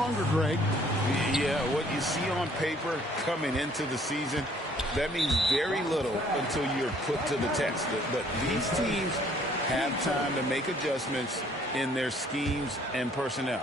stronger, Greg. Yeah, what you see on paper coming into the season, that means very little until you're put to the test. But these teams have time to make adjustments in their schemes and personnel.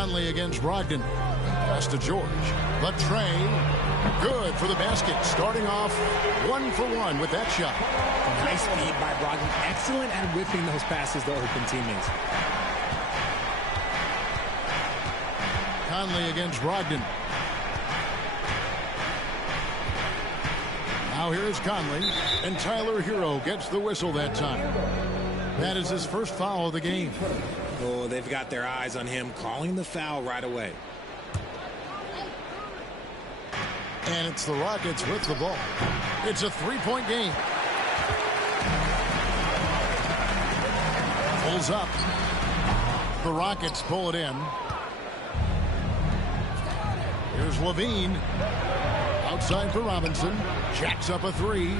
Conley against Brogdon. Pass to George. The tray. Good for the basket. Starting off 1-for-1 with that shot. Nice feed by Brogdon. Excellent at whipping those passes to open teammates. Conley against Brogdon. Now here's Conley. And Tyler Hero gets the whistle that time. That is his first foul of the game. Oh, they've got their eyes on him, calling the foul right away. And it's the Rockets with the ball. It's a three-point game. Pulls up. The Rockets pull it in. Here's Levine. Outside for Robinson. Jacks up a three.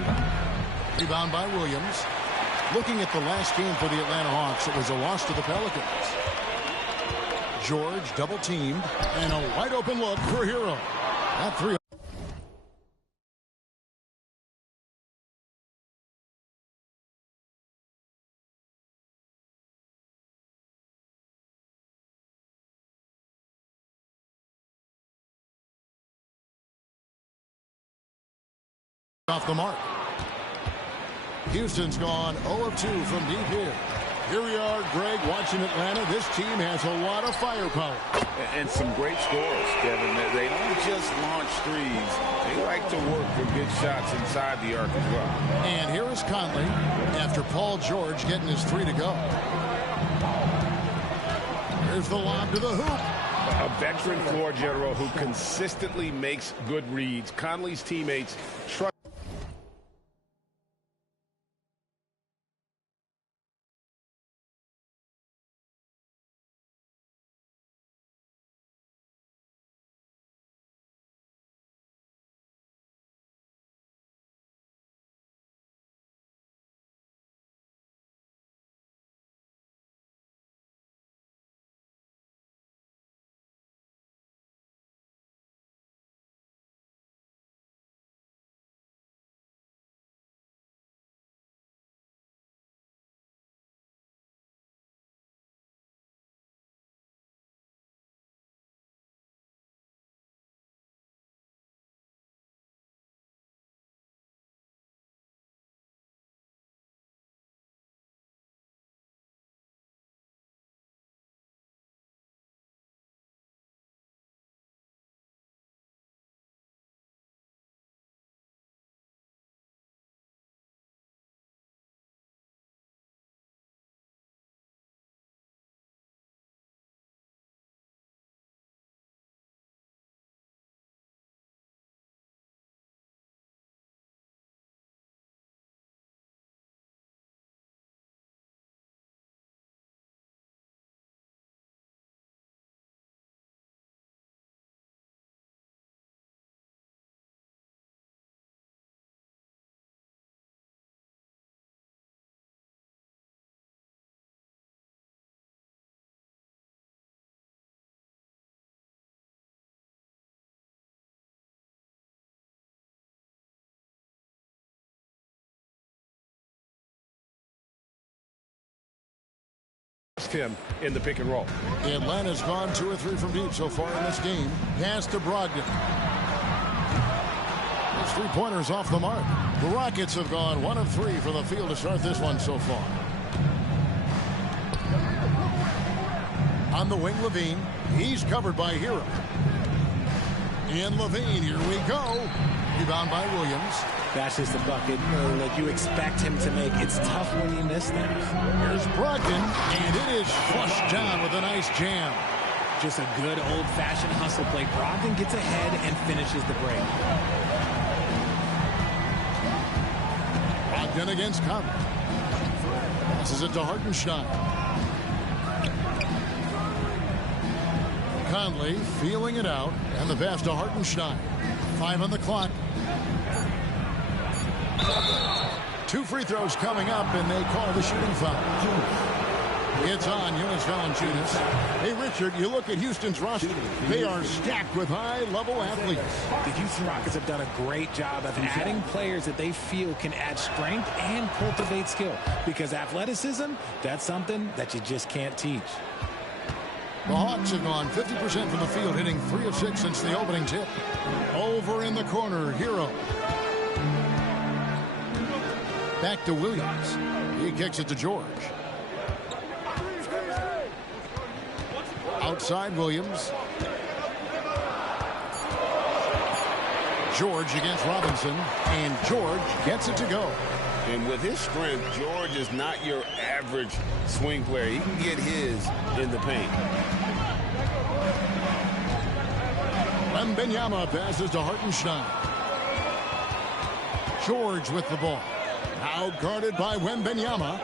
Rebound by Williams. Looking at the last game for the Atlanta Hawks, it was a loss to the Pelicans. George double-teamed, and a wide-open look for Hero. That three. Off the mark. Houston's gone 0 of 2 from deep here. Here we are, Greg, watching Atlanta. This team has a lot of firepower. And some great scores, Kevin. They don't just launch threes. They like to work for good shots inside the arc as well. And here is Conley after Paul George getting his three to go. Here's the lob to the hoop. A veteran floor general who consistently makes good reads. Conley's teammates trust against him in the pick and roll. Atlanta's gone 2 or 3 from deep so far in this game. Pass to Brogdon. His three-pointers off the mark. The Rockets have gone 1 of 3 from the field to start this one so far. On the wing, Levine. He's covered by Hero. And Levine, here we go. Rebound by Williams. That's just a bucket that you expect him to make. It's tough when you miss things. Here's Brogdon, and it is flushed down with a nice jam. Just a good old-fashioned hustle play. Brogdon gets ahead and finishes the break. Brogdon against Conley. Passes it to Hartenstein. Conley feeling it out, and the pass to Hartenstein. 5 on the clock. 2 free throws coming up, and they call the shooting foul. It's on Jonas Valanciunas. Hey, Richard, you look at Houston's roster. They are stacked with high-level athletes. The Houston Rockets have done a great job of adding players that they feel can add strength and cultivate skill. Because athleticism, that's something that you just can't teach. The Hawks have gone 50% from the field, hitting 3 of 6 since the opening tip. Over in the corner, Hero. Back to Williams. He kicks it to George. Outside Williams. George against Robinson, and George gets it to go. And with his strength, George is not your average swing player. He can get his in the paint. Wembanyama passes to Hartenstein. George with the ball. Now guarded by Wembanyama.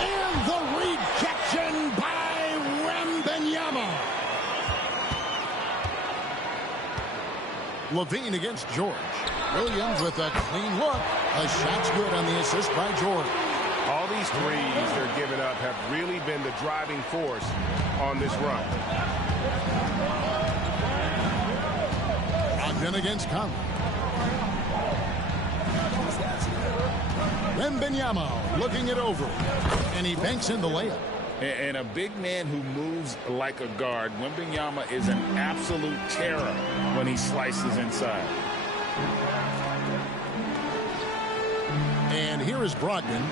And the rejection by Wembanyama. Levine against George. Williams with a clean look. A shot's good on the assist by George. All these threes they're giving up have really been the driving force on this run. Brogdon against Conley. Wembanyama looking it over. And he banks in the layup. And a big man who moves like a guard. Wembanyama is an absolute terror when he slices inside. And here is Brogdon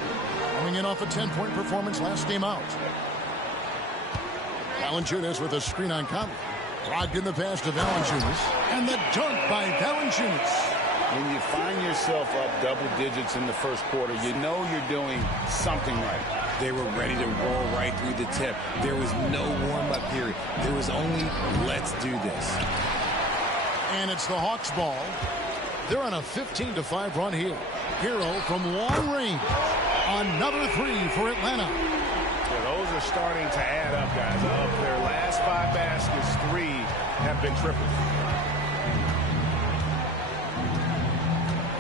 coming in off a 10-point performance last game out. Valanciunas with a screen on Conley. Brogdon the pass to Valanciunas. And the dunk by Valanciunas. When you find yourself up double digits in the first quarter, you know you're doing something right. They were ready to roll right through the tip. There was no warm-up period. There was only, let's do this. And it's the Hawks' ball. They're on a 15-5 run here. Hero from long range. Another 3 for Atlanta. Yeah, those are starting to add up, guys. Of their last 5 baskets, 3 have been triples.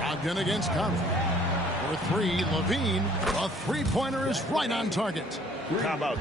Brogdon against Conley. For 3, Levine. A three-pointer is right on target. How about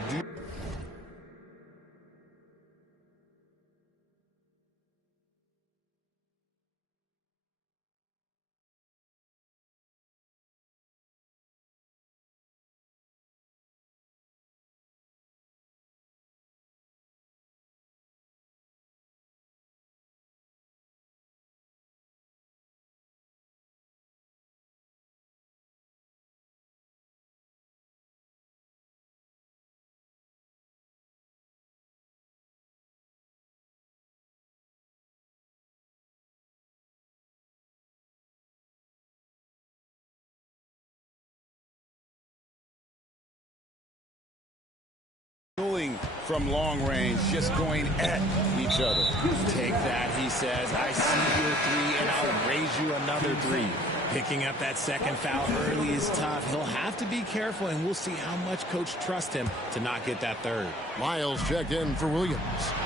from long range, just going at each other. Take that, he says. I see your 3, and I'll raise you another 3. Picking up that second foul early is tough. He'll have to be careful, and we'll see how much coach trusts him to not get that third. Miles checked in for Williams.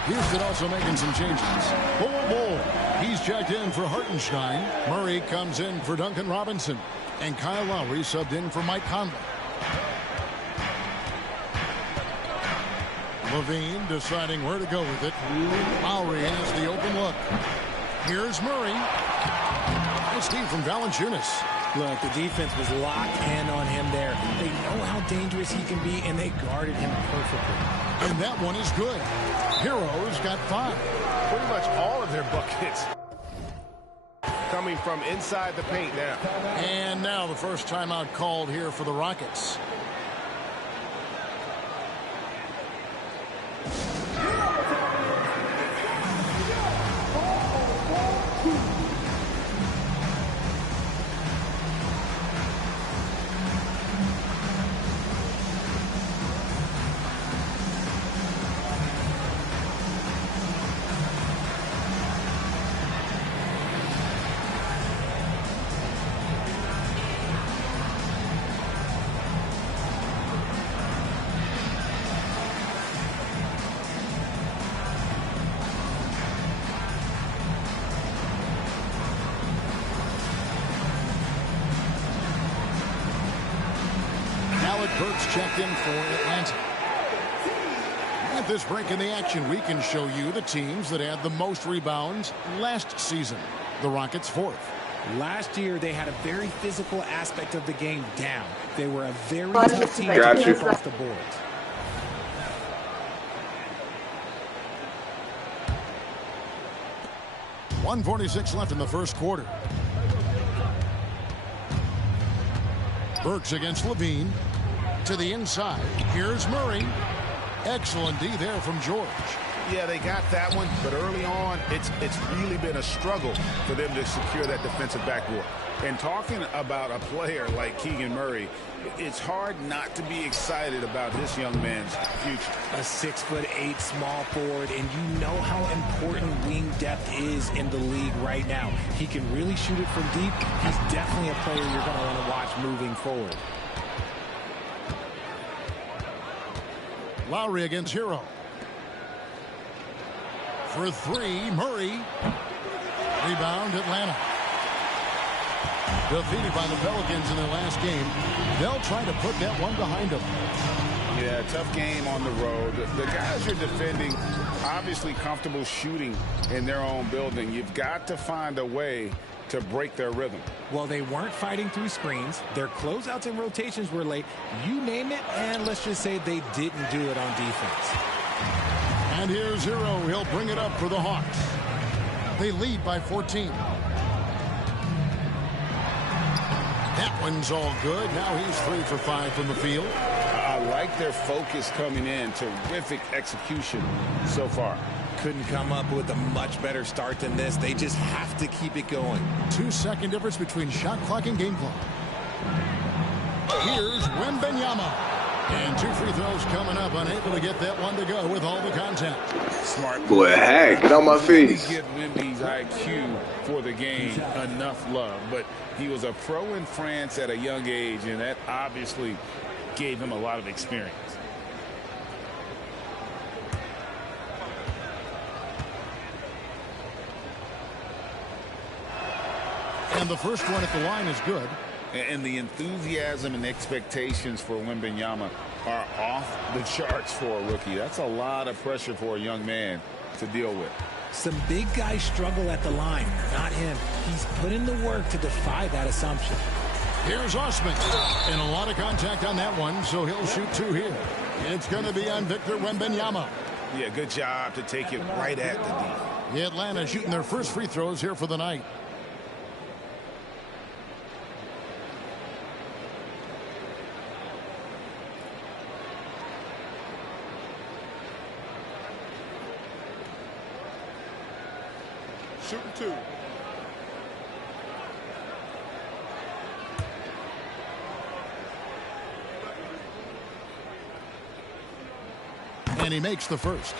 Houston also making some changes. Bull. He's checked in for Hartenstein. Murray comes in for Duncan Robinson. And Kyle Lowry subbed in for Mike Conley. Levine deciding where to go with it. Lowry has the open look. Here's Murray. Nice team from Valanciunas. Look, the defense was locked in on him there. They know how dangerous he can be, and they guarded him perfectly. And that one is good. Heroes got 5. Pretty much all of their buckets coming from inside the paint now. And now the first timeout called here for the Rockets. Burks checked in for Atlanta. At this break in the action, we can show you the teams that had the most rebounds last season. The Rockets 4th. Last year, they had a very physical aspect of the game down. They were a very tough team to keep off the board. .146 left in the first quarter. Burks against Levine. To the inside. Here's Murray. Excellent D there from George. Yeah, they got that one, but early on, it's really been a struggle for them to secure that defensive backboard. And talking about a player like Keegan Murray, it's hard not to be excited about this young man's future. A 6'8" small forward, and you know how important wing depth is in the league right now. He can really shoot it from deep. He's definitely a player you're going to want to watch moving forward. Lowry against Hero. For 3, Murray. Rebound, Atlanta. Defeated by the Pelicans in their last game. They'll try to put that one behind them. Yeah, tough game on the road. The guys you're defending, obviously comfortable shooting in their own building. You've got to find a way to break their rhythm. Well, they weren't fighting through screens. Their closeouts and rotations were late. You name it, and let's just say they didn't do it on defense. And here's Hero. He'll bring it up for the Hawks. They lead by 14. That one's all good. Now he's 3 for 5 from the field. I like their focus coming in. Terrific execution so far. Couldn't come up with a much better start than this. They just have to keep it going. 2-second difference between shot clock and game clock. Here's Wembanyama. And 2 free throws coming up. Unable to get that one to go with all the contact. Smart. Boy, hey, get on my face. Give Wemby's IQ for the game enough love. But he was a pro in France at a young age, and that obviously gave him a lot of experience. And the first one at the line is good. And the enthusiasm and expectations for Wembanyama are off the charts for a rookie. That's a lot of pressure for a young man to deal with. Some big guys struggle at the line. Not him. He's put in the work to defy that assumption. Here's Osman. And a lot of contact on that one, so he'll shoot 2 here. It's going to be on Victor Wembanyama. Yeah, good job to take it right at the D. The Atlanta shooting their first free throws here for the night. Shooting 2. And he makes the first.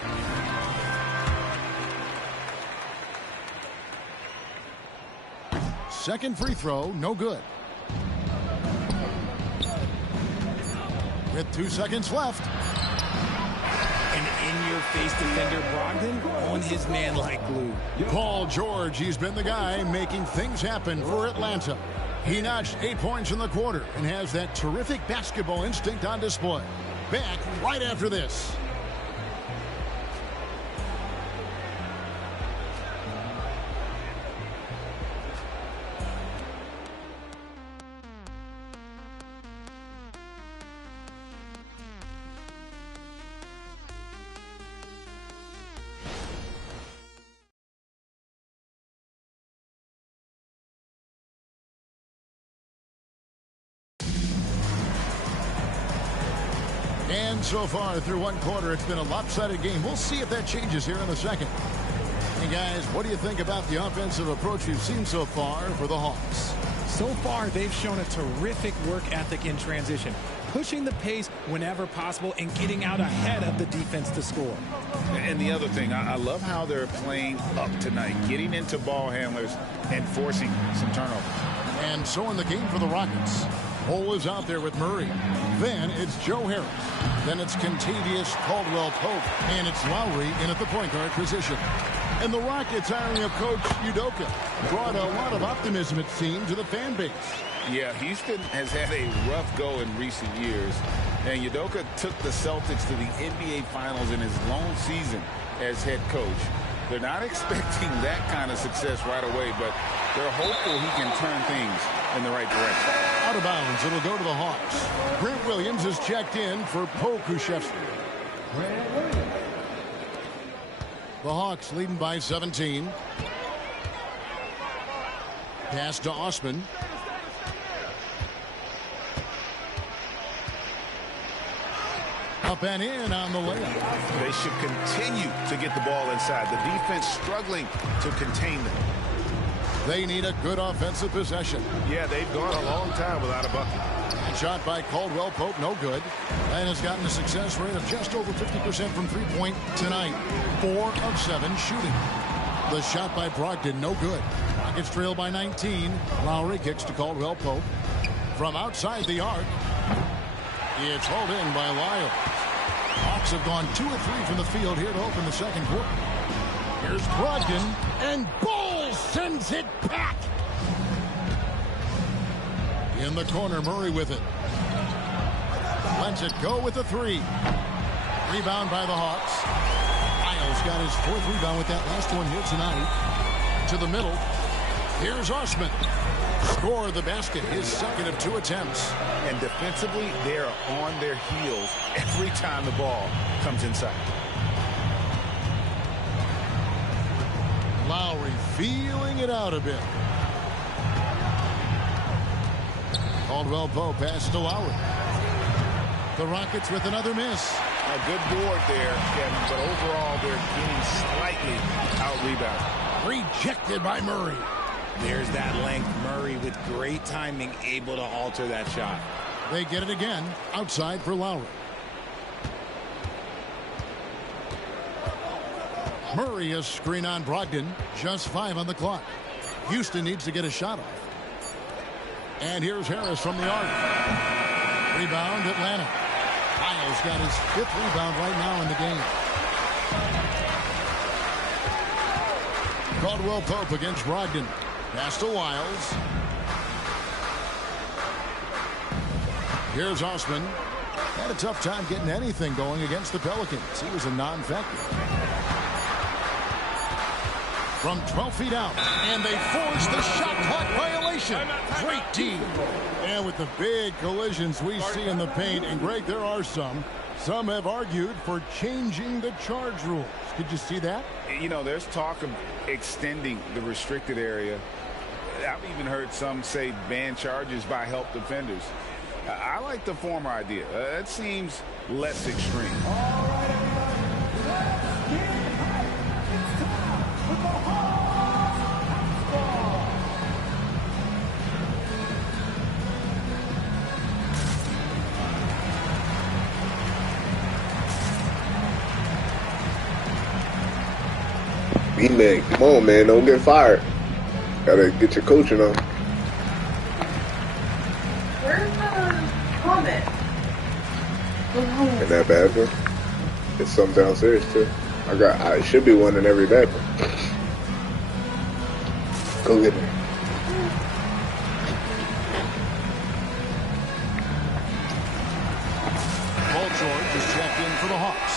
Second free throw, no good. With 2 seconds left. An in-your-face defender, Brogdon, on his man like glue. Paul George, he's been the guy making things happen for Atlanta. He notched 8 points in the quarter and has that terrific basketball instinct on display. Back right after this. And so far through one quarter, it's been a lopsided game. We'll see if that changes here in the second. Hey, guys, what do you think about the offensive approach we've seen so far for the Hawks? So far, they've shown a terrific work ethic in transition, pushing the pace whenever possible and getting out ahead of the defense to score. And the other thing, I love how they're playing up tonight, getting into ball handlers and forcing some turnovers. And so in the game for the Rockets, Cole is out there with Murray. Then it's Joe Harris. Then it's Kentavious Caldwell-Pope. And it's Lowry in at the point guard position. And the Rockets hiring of Coach Udoka brought a lot of optimism, it seemed, to the fan base. Yeah, Houston has had a rough go in recent years. And Udoka took the Celtics to the NBA Finals in his lone season as head coach. They're not expecting that kind of success right away, but they're hopeful he can turn things in the right direction. Out of bounds, it'll go to the Hawks. Grant Williams is checked in for Pokusevski. The Hawks leading by 17. Pass to Osman. Up and in on the layup. They should continue to get the ball inside. The defense struggling to contain them. They need a good offensive possession. Yeah, they've gone a long time without a bucket. And shot by Caldwell-Pope, no good. And has gotten a success rate of just over 50% from three-point tonight. 4 of 7 shooting. The shot by Brogdon, no good. Rockets trail by 19. Lowry kicks to Caldwell-Pope. From outside the arc, it's hauled in by Lyles. Hawks have gone 2 of 3 from the field here to open the second quarter. Here's Brogdon, and Bowles sends it back. In the corner, Murray with it. Lets it go with a 3. Rebound by the Hawks. Lyles got his 4th rebound with that last one here tonight. To the middle. Here's Osman. Score the basket, his second of 2 attempts. And defensively, they're on their heels every time the ball comes inside. Lowry feeling it out a bit. Caldwell-Pope pass to Lowry. The Rockets with another miss. A good board there, Kevin, but overall they're getting slightly out-rebounded. Rejected by Murray. There's that length. Murray with great timing, able to alter that shot. They get it again. Outside for Lowry. Murray is screen on Brogdon. Just 5 on the clock. Houston needs to get a shot off. And here's Harris from the arc. Rebound, Atlanta. Lyles got his 5th rebound right now in the game. Caldwell-Pope against Brogdon. Pass to Lyles. Here's Osman. Had a tough time getting anything going against the Pelicans. He was a non-factor. From 12 feet out. And they force the shot clock violation. Great team. And with the big collisions we see in the paint, and Greg, there are some have argued for changing the charge rules. Did you see that? You know, there's talk of extending the restricted area. I've even heard some say ban charges by help defenders. I like the former idea. It seems less extreme. B-Man, come on, man. Don't get fired. Gotta get your coaching on. Where's the comment? In that bathroom. It's some downstairs, too. I should be one in every bathroom. Go get it. Paul George is checked in for the Hawks.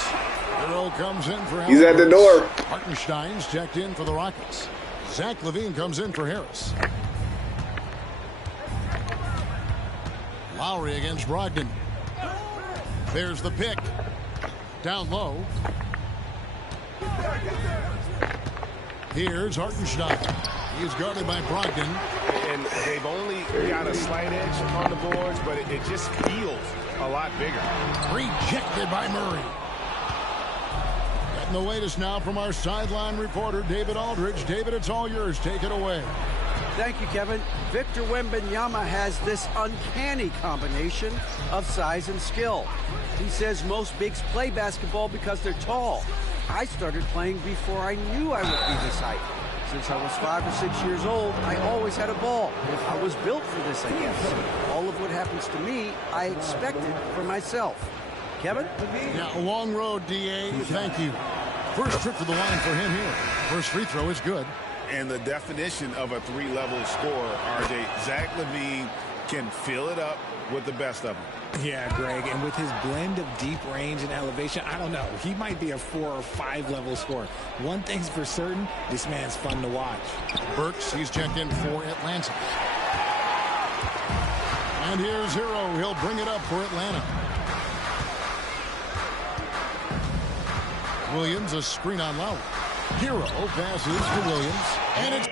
Earl comes in for He's at the door. Hartenstein's checked in for the Rockets. Zach LaVine comes in for Harris. Lowry against Brogdon. There's the pick. Down low. Here's Hartenstein. He's guarded by Brogdon. And they've only got a slight edge on the boards, but it just feels a lot bigger. Rejected by Murray. Getting the latest now from our sideline reporter, David Aldridge. David, it's all yours. Take it away. Thank you, Kevin. Victor Wembanyama has this uncanny combination of size and skill. He says most bigs play basketball because they're tall. I started playing before I knew I would be this height. Since I was 5 or 6 years old, I always had a ball. I was built for this, I guess. All of what happens to me, I expected for myself. Kevin? Yeah, a long road, D.A. Thank you. First trip to the line for him here. First free throw is good. And the definition of a three-level scorer, RJ, Zach LaVine can fill it up with the best of them. Yeah, Greg, and with his blend of deep range and elevation, I don't know. He might be a 4 or 5 level scorer. One thing's for certain, this man's fun to watch. Burks, he's checked in for Atlanta. And here's Hero. He'll bring it up for Atlanta. Williams, a screen on Lowry. Hero passes to Williams, and it's...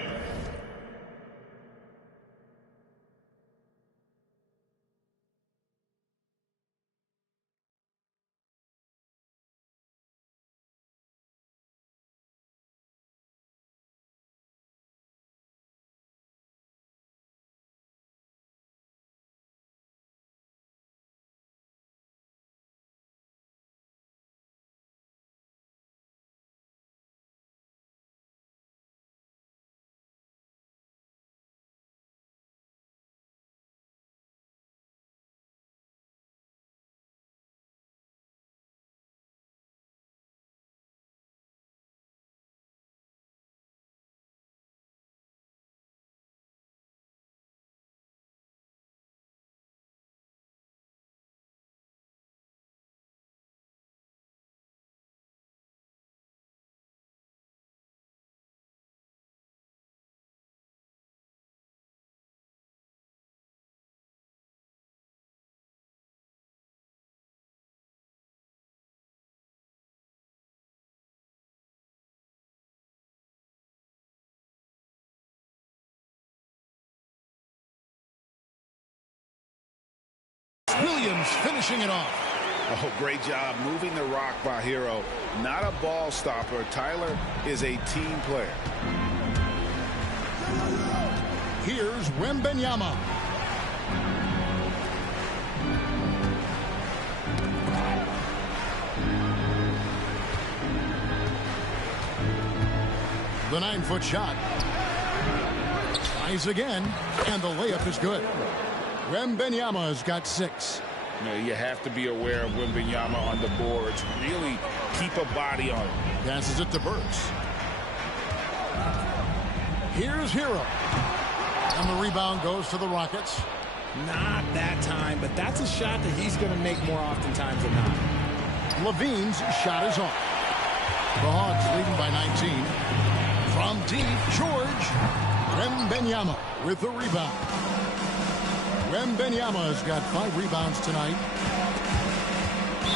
Williams finishing it off. Oh, great job moving the rock by Hero. Not a ball stopper. Tyler is a team player. Here's Wembanyama. The 9-foot shot. Tries again, and the layup is good. Wembanyama has got 6. You know, you have to be aware of Wembanyama on the boards. Really keep a body on it. Passes it to Burks. Here's Hero. And the rebound goes to the Rockets. Not that time, but that's a shot that he's going to make more oftentimes than not. Levine's shot is off. The Hawks leading by 19. From deep, George. Wembanyama with the rebound. Wembanyama has got 5 rebounds tonight.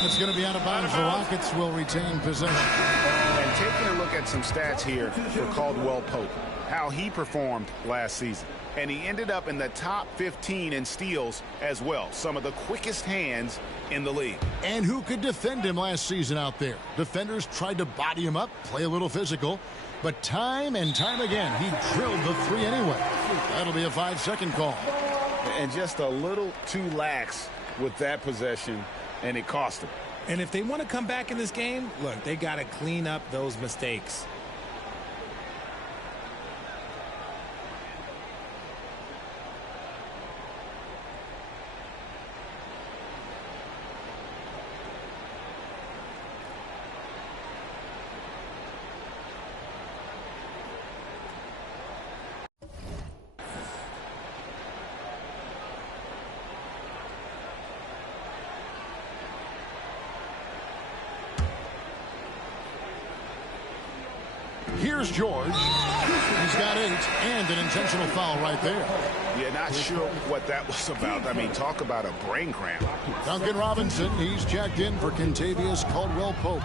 It's going to be out of bounds. The Rockets will retain possession. And taking a look at some stats here for Caldwell Pope, how he performed last season. And he ended up in the top 15 in steals as well. Some of the quickest hands in the league. And who could defend him last season out there? Defenders tried to body him up, play a little physical. But time and time again, he drilled the 3 anyway. That'll be a 5-second call. And just a little too lax with that possession, and it cost him. And if they want to come back in this game, look, they got to clean up those mistakes. Here's George. He's got 8 and an intentional foul right there. Yeah, not sure what that was about. I mean, talk about a brain cramp. Duncan Robinson, he's checked in for Kentavious Caldwell-Pope.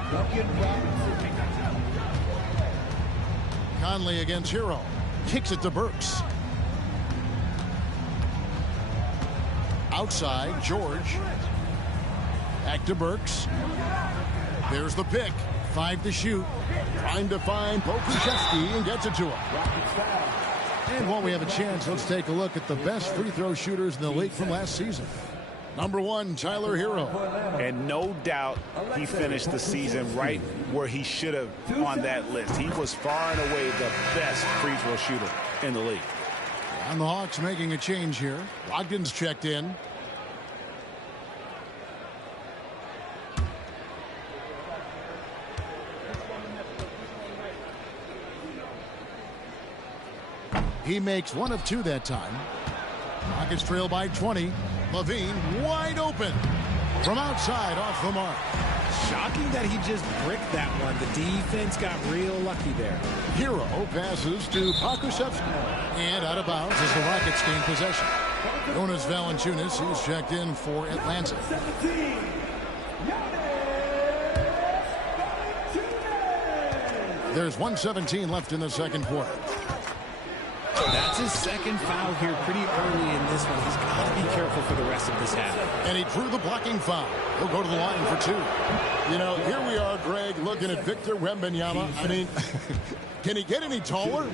Conley against Hero. Kicks it to Burks. Outside, George. Back to Burks. There's the pick. 5 to shoot. Trying to find Pokuševski and gets it to him. And while we have a chance, let's take a look at the best free throw shooters in the league from last season. Number 1, Tyler Hero. And no doubt he finished the season right where he should have on that list. He was far and away the best free throw shooter in the league. And the Hawks making a change here. Brogdon's checked in. He makes 1 of 2 that time. Rockets trail by 20. Levine wide open from outside off the mark. Shocking that he just bricked that one. The defense got real lucky there. Hero passes to Pokuševski and out of bounds as the Rockets gain possession. Jonas Valanciunas, who's checked in for Atlanta. There's 1:17 left in the second quarter. That's his second foul here pretty early in this one. He's got to be careful for the rest of this half. And he drew the blocking foul. He'll go to the line for 2. You know, here we are, Greg, looking at Victor Wembanyama. I mean, can he get any taller?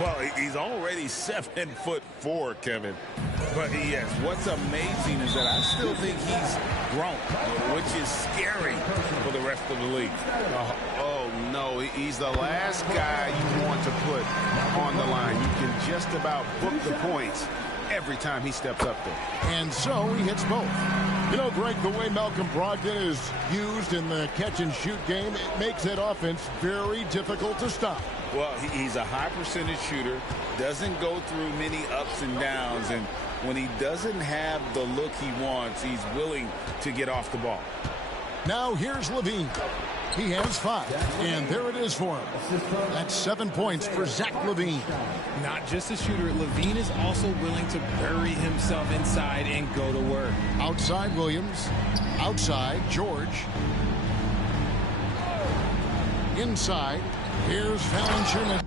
Well, he's already 7'4", Kevin. But yes, what's amazing is that I still think he's grown, which is scary for the rest of the league. Oh, no, he's the last guy you want to put on the line. You can just about book the points every time he steps up there. And so he hits both. You know, Greg, the way Malcolm Brogdon is used in the catch-and-shoot game, it makes that offense very difficult to stop. Well, he's a high percentage shooter, doesn't go through many ups and downs, and when he doesn't have the look he wants, he's willing to get off the ball. Now here's Levine. He has 5, and there it is for him. That's 7 points for Zach LaVine. Not just a shooter, Levine is also willing to bury himself inside and go to work. Outside Williams. Outside George. Inside. Here's Valanciunas.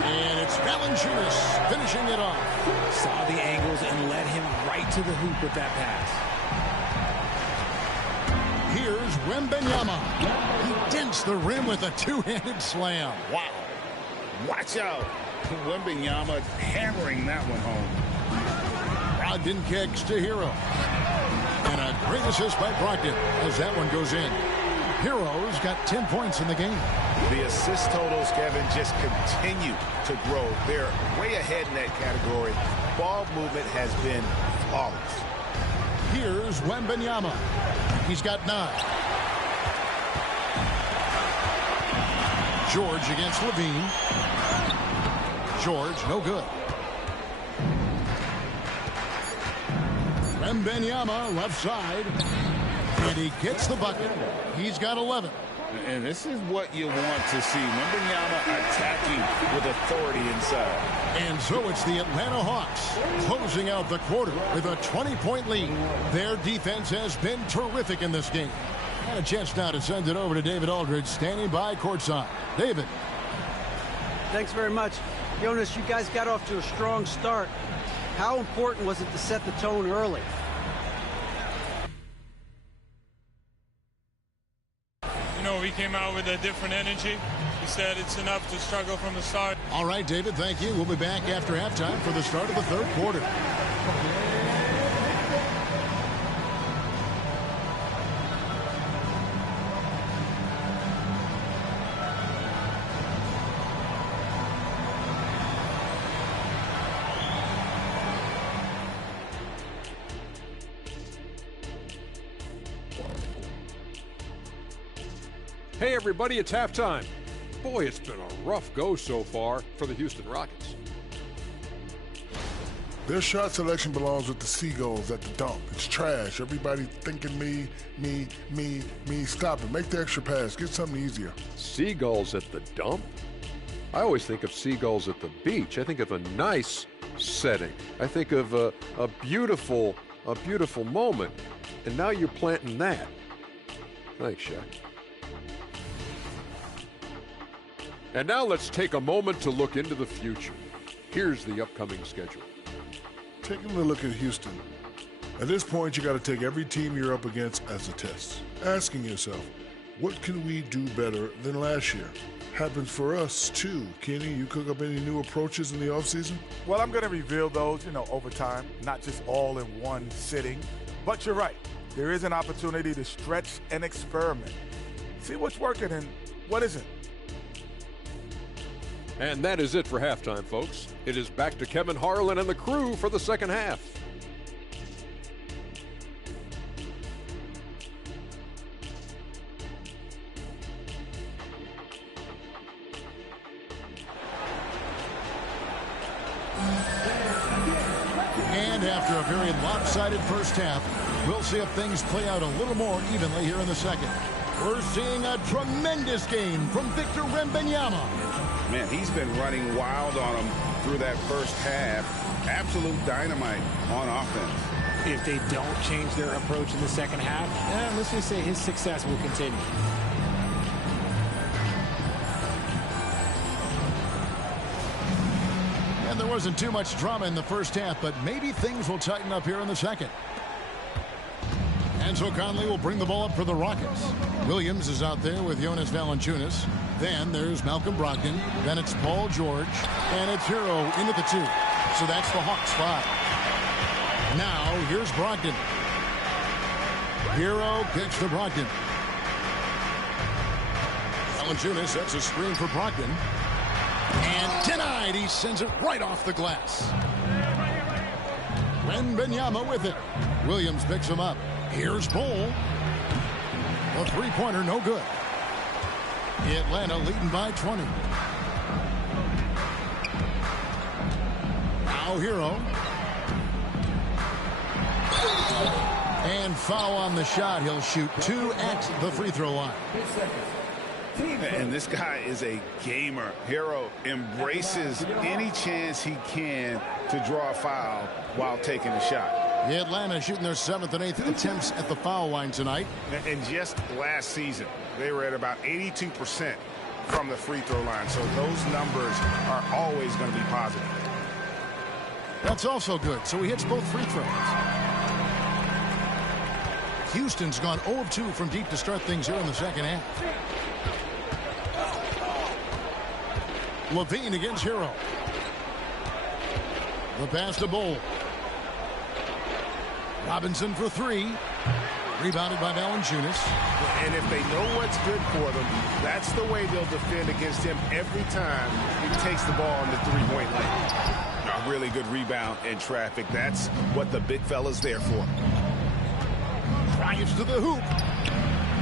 And it's Valanciunas finishing it off. Saw the angles and led him right to the hoop with that pass. Here's Wembanyama. He dents the rim with a 2-handed slam. Wow. Watch out. Wembanyama hammering that one home. Brogdon kicks to Hero. And a great assist by Brogdon as that one goes in. Hero's got 10 points in the game. The assist totals, Kevin, just continue to grow. They're way ahead in that category. Ball movement has been flawless. Here's Wembanyama. He's got 9. George against Levine. George, no good. Wembanyama, left side. And he gets the bucket. He's got 11. And this is what you want to see. Wembanyama attacking with authority inside. And so it's the Atlanta Hawks closing out the quarter with a 20-point lead. Their defense has been terrific in this game. And a chance now to send it over to David Aldridge, standing by courtside. David. Thanks very much. Jonas, you guys got off to a strong start. How important was it to set the tone early? You know, we came out with a different energy. We said it's enough to struggle from the start. All right, David, thank you. We'll be back after halftime for the start of the third quarter. Hey everybody, it's halftime. Boy, it's been a rough go so far for the Houston Rockets. Their shot selection belongs with the Seagulls at the dump. It's trash. Everybody thinking me. Stop it. Make the extra pass. Get something easier. Seagulls at the dump? I always think of seagulls at the beach. I think of a nice setting. I think of a beautiful moment. And now you're planting that. Thanks, Shaq. And now let's take a moment to look into the future. Here's the upcoming schedule. Taking a look at Houston. At this point, you got to take every team you're up against as a test. Asking yourself, what can we do better than last year? Happens for us, too. Kenny, you cook up any new approaches in the offseason? Well, I'm going to reveal those, over time, not just all in one sitting. But you're right. There is an opportunity to stretch and experiment. See what's working and what isn't. And that is it for halftime, folks. It is back to Kevin Harlan and the crew for the second half. And after a very lopsided first half, we'll see if things play out a little more evenly here in the second. We're seeing a tremendous game from Victor Wembanyama. Man, he's been running wild on him through that first half. Absolute dynamite on offense. If they don't change their approach in the second half, let's just say his success will continue. And there wasn't too much drama in the first half, but maybe things will tighten up here in the second. And so Conley will bring the ball up for the Rockets. Williams is out there with Jonas Valanciunas. Then there's Malcolm Brogdon. Then it's Paul George. And it's Hero into the 2. So that's the Hawks 5. Now here's Brogdon. Hero kicks to Brogdon. Valanciunas sets a screen for Brogdon. And denied. He sends it right off the glass. Wembanyama with it. Williams picks him up. Here's Bull. A three-pointer, no good. Atlanta leading by 20. Now Hero. And foul on the shot. He'll shoot 2 at the free throw line. And this guy is a gamer. Hero embraces any chance he can to draw a foul while taking a shot. Atlanta shooting their 7th and 8th attempts at the foul line tonight. And just last season, they were at about 82% from the free throw line. So those numbers are always going to be positive. That's also good. So he hits both free throws. Houston's gone 0 of 2 from deep to start things here in the second half. Levine against Hero. The pass to Bull. Robinson for 3. Rebounded by Valanciunas. And if they know what's good for them, that's the way they'll defend against him every time he takes the ball on the three-point line. A really good rebound in traffic. That's what the big fella's there for. Drives to the hoop.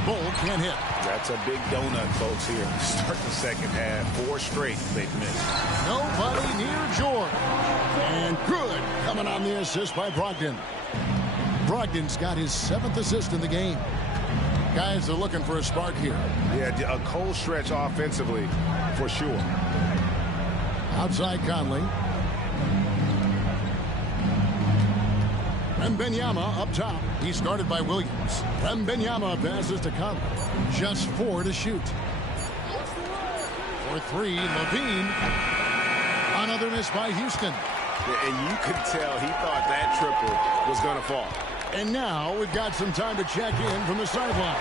Bull can't hit. That's a big donut, folks, here. Start the second half. 4 straight they've missed. Nobody near George. And good coming on the assist by Brogdon. Brogdon's got his 7th assist in the game. Guys are looking for a spark here. Yeah, a cold stretch offensively, for sure. Outside Conley. Wembanyama up top. He's guarded by Williams. Wembanyama passes to Conley. Just 4 to shoot. For 3, Levine. Another miss by Houston. Yeah, and you could tell he thought that triple was going to fall. And now we've got some time to check in from the sideline.